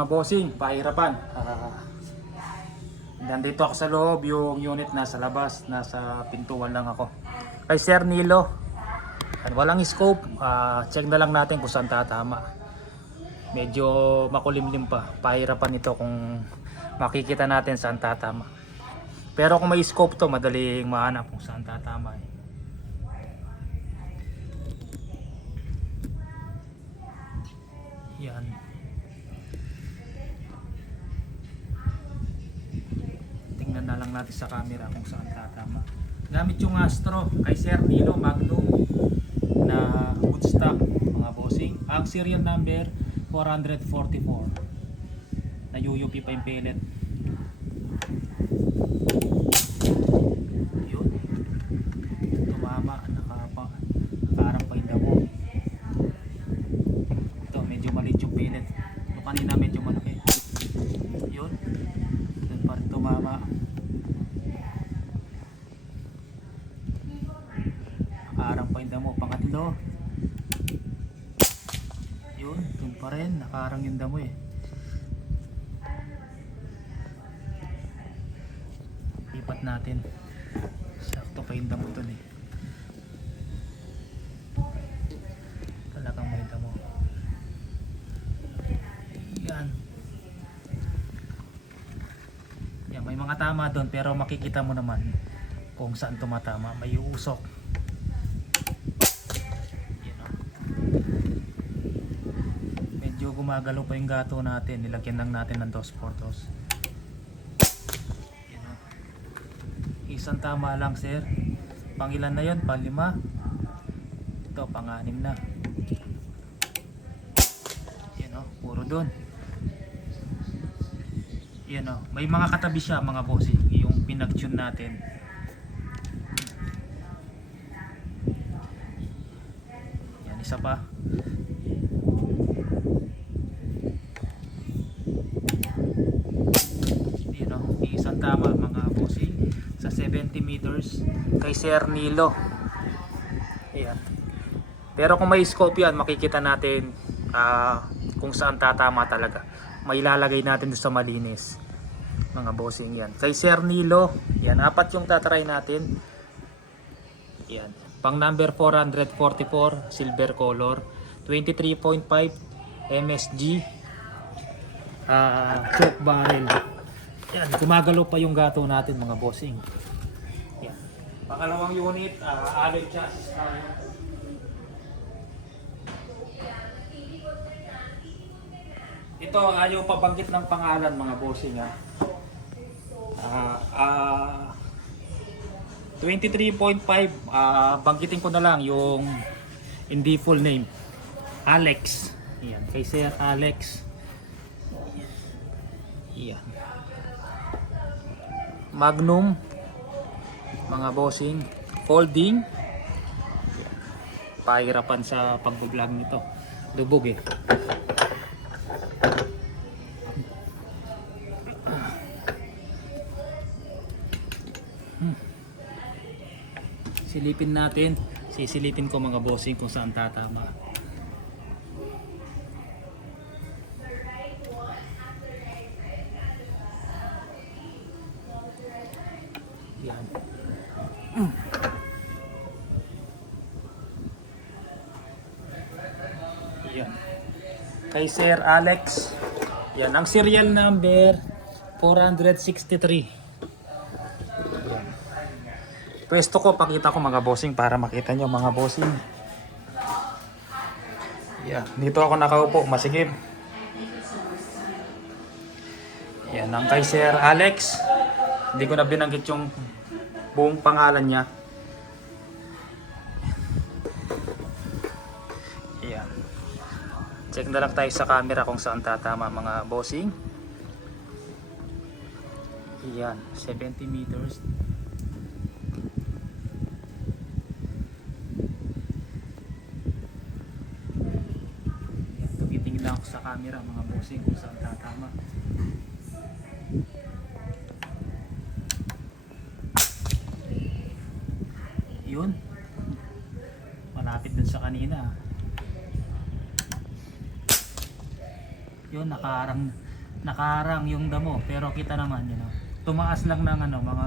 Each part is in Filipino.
Mga bossing, pahirapan. Nandito ako sa loob, yung unit nasa labas, nasa pintuan lang ako. Kay Sir Nilo, walang scope, check na lang natin kung saan tatama. Medyo makulimlim pa, pahirapan ito kung makikita natin saan tatama. Pero kung may scope to, madaling mahanap kung saan tatama eh. Yan. Tingnan na lang natin sa camera kung saan tatama. Gamit yung Astro kay Sir Nilo Magnum na good stock mga bossing. Ang serial number 444 na UUP pa yung pellet. Yun, tumama, nakaharap pa yung damo. Ito medyo maliit yung pellet, ito kanina medyo malaki. Yun, doon pa rin tumama. Nakaharap pa yung damo. Pangatlo, yun, doon pa rin, nakaharang yung damo eh. Lipat natin, sakto pa yung damo dun eh. Talagang may damo. Yan. Yan, may mga tama doon pero makikita mo naman kung saan tumatama. May usok. Yan, oh. Medyo gumagalaw pa yung gato natin. Nilagyan lang natin ng 2 portos. Yan, oh. Isang tama lang sir. Pangilan na yun? Pang-5. Ito pang-6 na. Yan, oh. Puro doon. Yan, oh. May mga katabi siya mga bossy, yung pinag-tune natin. Yan, isa pa. Yan, oh. Isang tama mga bossy sa 70 meters kay Sir Nilo. Yan. Pero kung may scope yan, makikita natin kung saan tatama talaga. May ilalagay natin doon sa malinis mga bossing. Yan kay Sir Nilo, yan 4 yung tatry natin. Yan pang number 444 silver color 23.5 MSG choke barrel. Yan, gumagalaw pa yung gato natin mga bossing. Yan, pangalawang unit, alloy chassis tayo. Ito ayaw pabanggit ng pangalan mga bossing ha. 23.5, banggitin ko na lang yung hindi full name. Alex. Yan, kay Sir Alex. Yan. Magnum mga bossing, folding. Pahirapan sa pag-vlog nito. Lubog eh. Silipin natin, sisilipin ko mga bossing kung saan tatama. Yan. Yan. Kay Sir Alex. Yan, ang serial number 463. Pwesto ko, pakita ko mga bossing para makita nyo mga bossing. Yan, dito ako nakaupo, masikip. Yan, ang kay Sir Alex. Hindi ko na binanggit yung buong pangalan niya. Yan. Check na lang tayo sa camera kung saan tatama mga bossing. Yan, 70 meters. Lang ako sa camera mga bossing kung saan tatama. Yun, malapit dun sa kanina. Yun, nakaharang yung damo, pero kita naman yun, oh. Tumaas lang ng ano, mga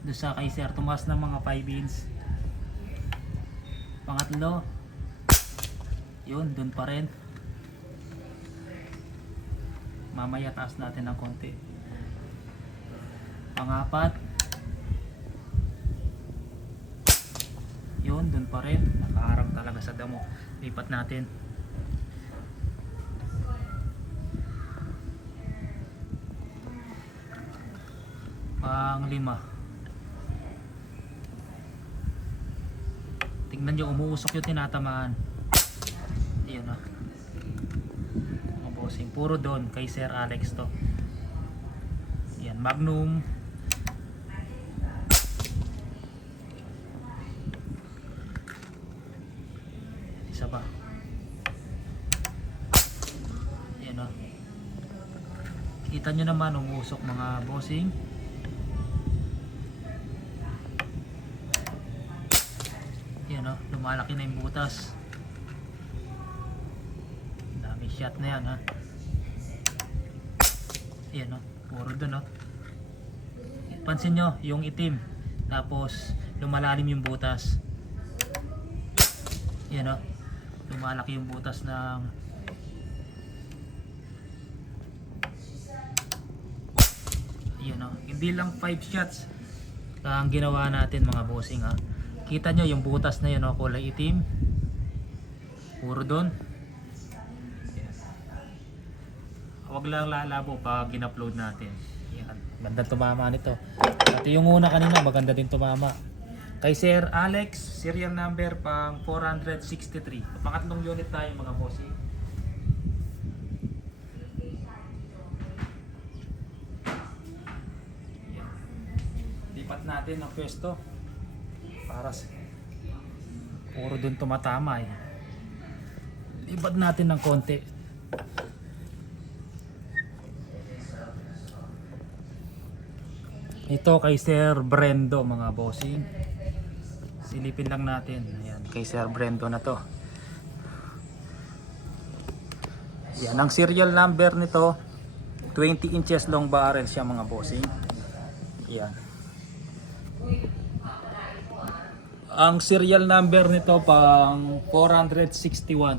doon sa kay sir, tumaas ng mga 5 inch. Pangatlo, yun, dun pa rin. Mamaya taas natin ng konti. Pangapat, yun, dun pa rin, nakaharang talaga sa damo. Lipat natin. Pang-lima, tingnan nyo, umuusok yung tinatamaan. Ayan o, mga bossing, puro doon kay Sir Alex to. Ayan, Magnum. Isa pa. Ayan o, kita nyo naman umuusok mga bossing. Yan o, lumalaki na yung butas. Dami shot na yan ha. Yan o, puro dun o. Pansin nyo yung itim, tapos lumalalim yung butas. Yan o, lumalaki yung butas ng yan o. Hindi lang 5 shots ang ginawa natin mga bossing ha. Kita nyo yung butas na yun, oh, kulay itim. Puro doon. Huwag lang lalabo pag in-upload natin. Yan. Ganda tumama nito. At yung una kanina, maganda din tumama. Kay Sir Alex, serial number pang 463. Pangatlong unit tayo mga bossy. Yan. Lipat natin ang pwesto. Para puro dun tumatama eh. Lipat natin ng konti. Ito kay Sir Brendo mga bossing. Silipin lang natin. Ayan, kay Sir Brendo na to. Yan, ang serial number nito 20 inches long barrel siya mga bossing. Yan. Ang serial number nito pang 461.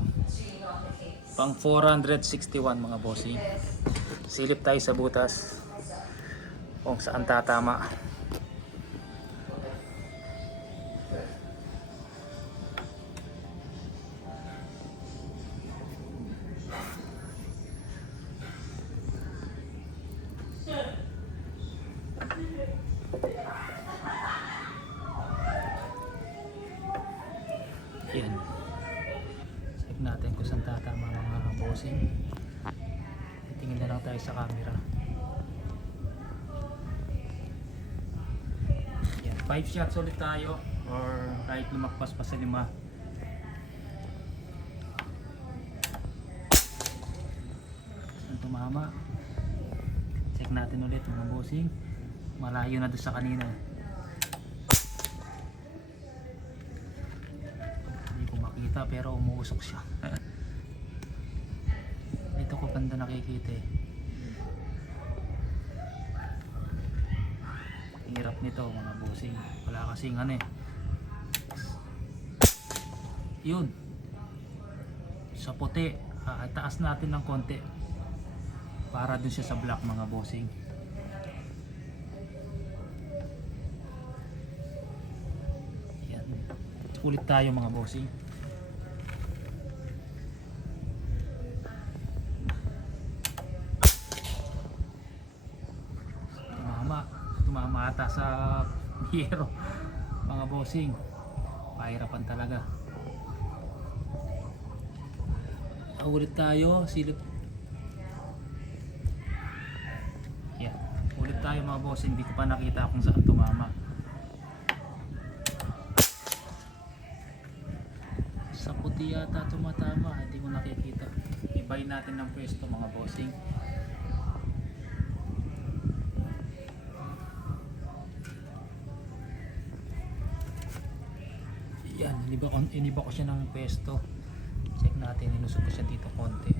Pang 461 mga bossing. Silip tayo sa butas kung saan tatama. Yan. Check natin kung saan tatama mga bossing. Titingin na lang tayo sa camera. Yan, 5 shots ulit tayo or kahit lumakpas pa sa 5. Saan tumama? Check natin ulit mga bossing. Malayo na doon sa kanina. Pero umuusok siya. Dito ko banda nakikita eh. Hirap nito mga bossing. Wala kasing ano eh. Yun. Sa puti. Taas natin ng konti. Para dun siya sa black mga bossing. Yan. Ulit tayo mga bossing. Tumama ata sa hero mga bossing. Pahirapan talaga. Ulit tayo, silip. Yan. Ulit tayo mga bossing. Hindi ko pa nakita kung saan tumama. Sa puti yata tumatama. Hindi ko nakikita. Ibayin natin ng pwesto mga bossing. Yan, iniba ko siya ng pwesto. Check natin, inusok ko siya dito konti.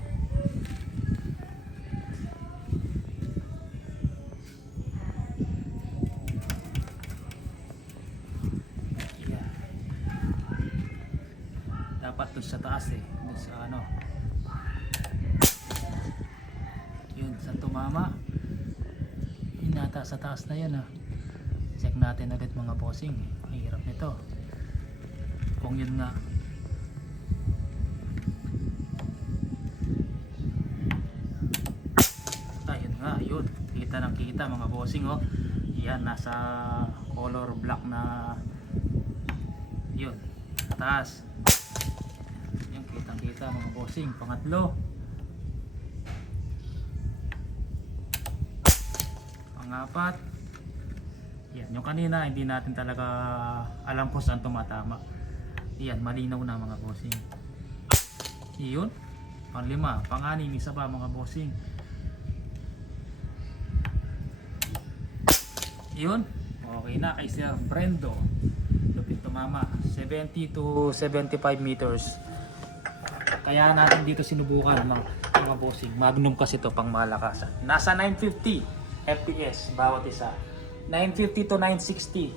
sa taas eh. Doon sa ano. Yun, sa tumama. Yun nata sa taas na yun ah. Check natin ulit mga bossing. Hirap nito. Kung yun nga. Ayun nga, yun. Kita ng kita mga bossing oh. Yan, nasa color black na yun. Taas. Yan, kitang kita mga bossing. Pangatlo. Pangapat. Yan, yung kanina hindi natin talaga alam kung saan tumatama. Yan, malinaw na mga bossing. Iyon. Panglima, panganim, isa pa mga bossing. Iyon. Okay na kay Sir Brendo. Lupit tumama. 70 to 75 meters. Kaya natin dito sinubukan mga bossing. Magnum kasi to pang malakasan. Nasa 950 FPS bawat isa. 950 to 960.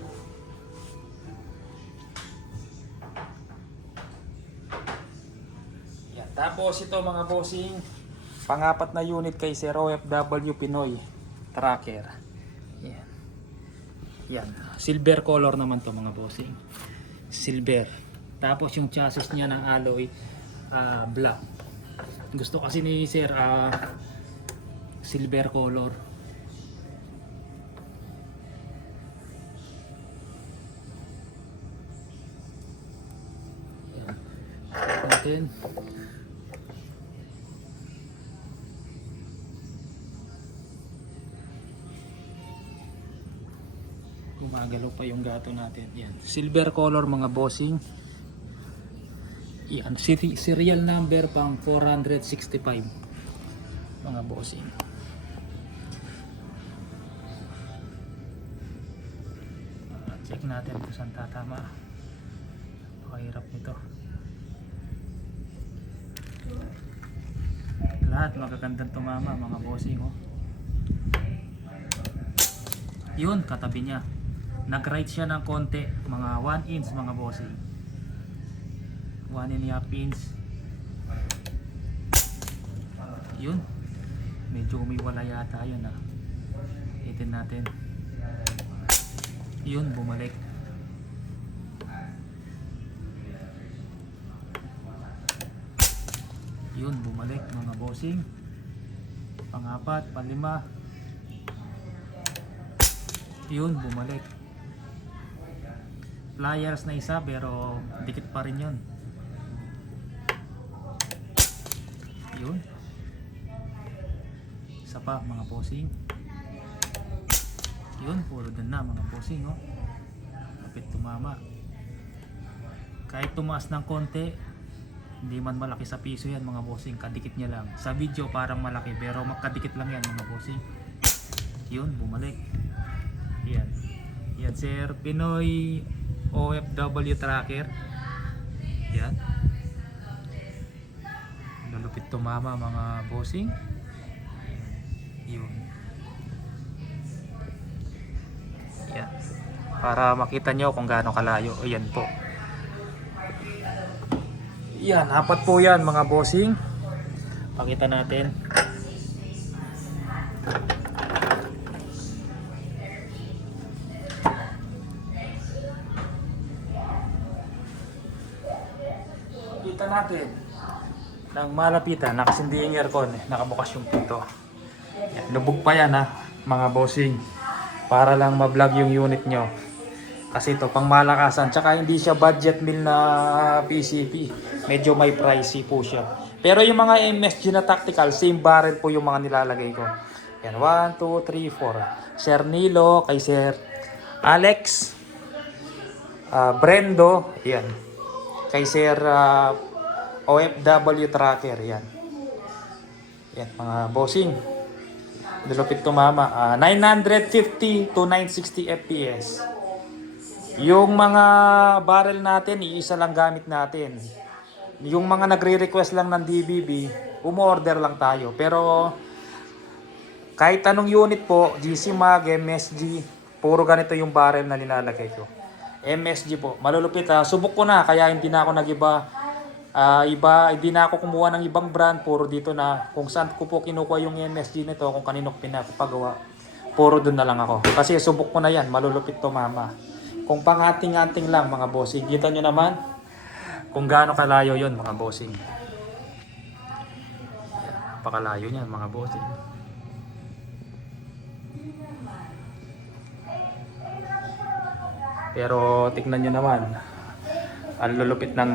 Yan. Tapos ito mga bossing, pangapat na unit kay Sir OFW Pinoy Tracker. Yan. Yan. Silver color naman to mga bossing. Silver. Tapos yung chassis niya ng alloy black. Gusto kasi ni Sir silver color. Natin. Gumagalaw pa yung gato natin. Yan. Silver color mga bossing. Yan. Serial number pang 465 mga bossing. Check natin kung saan tatama. Pakahirap nito. Lahat magagandang tumama mga bossing oh. Yun, katabi niya. Nag-right siya ng konti, mga 1 inch mga bossing. 1.5 inch. Yun. Medyo umiwala yata yun ah. Hitin natin. Yun, bumalik. Yun, bumalik mga bossing. Pangapat, panlima. Yun, bumalik. Pliers na isa pero dikit pa rin yun. Yun. Isa pa mga bossing. Yun, puro dun na mga bossing oh. Kapit tumama. Kahit tumaas ng konti, hindi man malaki sa piso yan mga bossing, kadikit niya lang. Sa video parang malaki pero makadikit lang yan mga bossing. Yun, bumalik. Yan. Yan Sir Pinoy OFW Tracker. Yan. Lulupit tumama mga bossing. Yun. Yan. Para makita nyo kung gaano kalayo. Ayan po. Yan, apat po yan mga bossing. Pakita natin. Pakita natin. Nang malapitan, nakasindi yung aircon, nakabukas yung pinto. Yan, lubog pa yan ha, mga bossing. Para lang ma-vlog yung unit nyo. Kasi ito pang malakasan, tsaka hindi siya budget meal na PCP. Medyo may pricey po siya. Pero yung mga MSG na tactical, same barrel po yung mga nilalagay ko. Yan, 1, 2, 3, 4. Sir Nilo, kay Sir Alex, Brendo, yan. Kay Sir OFW Tracker, yan. Yan, mga bossing. Dilupit tumama. 950 to 960 FPS. Yung mga barrel natin, iisa lang gamit natin. Yung mga nagre-request lang ng DBB, umorder lang tayo. Pero kahit anong unit po, GC Mag, MSG, puro ganito yung barrel na nilalagay ko. MSG po, malulupit ha. Subok ko na, kaya hindi na ako nag-iba Iba, hindi na ako kumuha ng ibang brand, puro dito na. Kung saan ko po kinukuha yung MSG nito, kung kanino ko pinapagawa, puro doon na lang ako. Kasi subok ko na yan, malulupit to mama. Kung pangating-ating lang mga bossing, kita nyo naman kung gaano kalayo yon mga bossing. Napakalayo niyan mga bossing. Pero tignan nyo naman, ang lulupit ng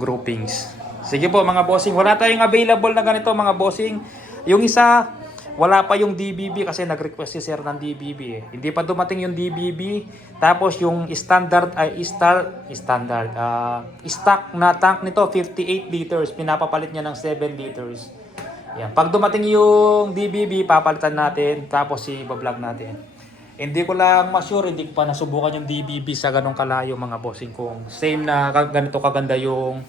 groupings. Sige po mga bossing, wala tayong available na ganito mga bossing. Yung isa, wala pa yung DBB kasi nag-request si sir ng DBB eh. Hindi pa dumating yung DBB. Tapos yung standard stock na tank nito 58 liters, pinapapalit niya ng 7 liters. Yan. Pag dumating yung DBB, papalitan natin tapos i-vlog natin. Hindi ko lang ma-sure, hindi ko pa nasubukan yung DBB sa ganong kalayo mga bossing, kung same na ganito kaganda yung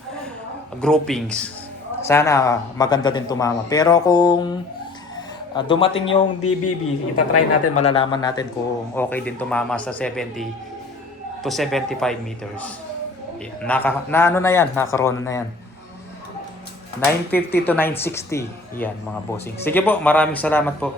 groupings. Sana maganda din tumama. Pero kung dumating yung DBB, itatry natin, malalaman natin kung okay din tumama sa 70 to 75 meters. Yan. Ano na yan, nakaroon na yan. 950 to 960. Yan mga bossing. Sige po, maraming salamat po.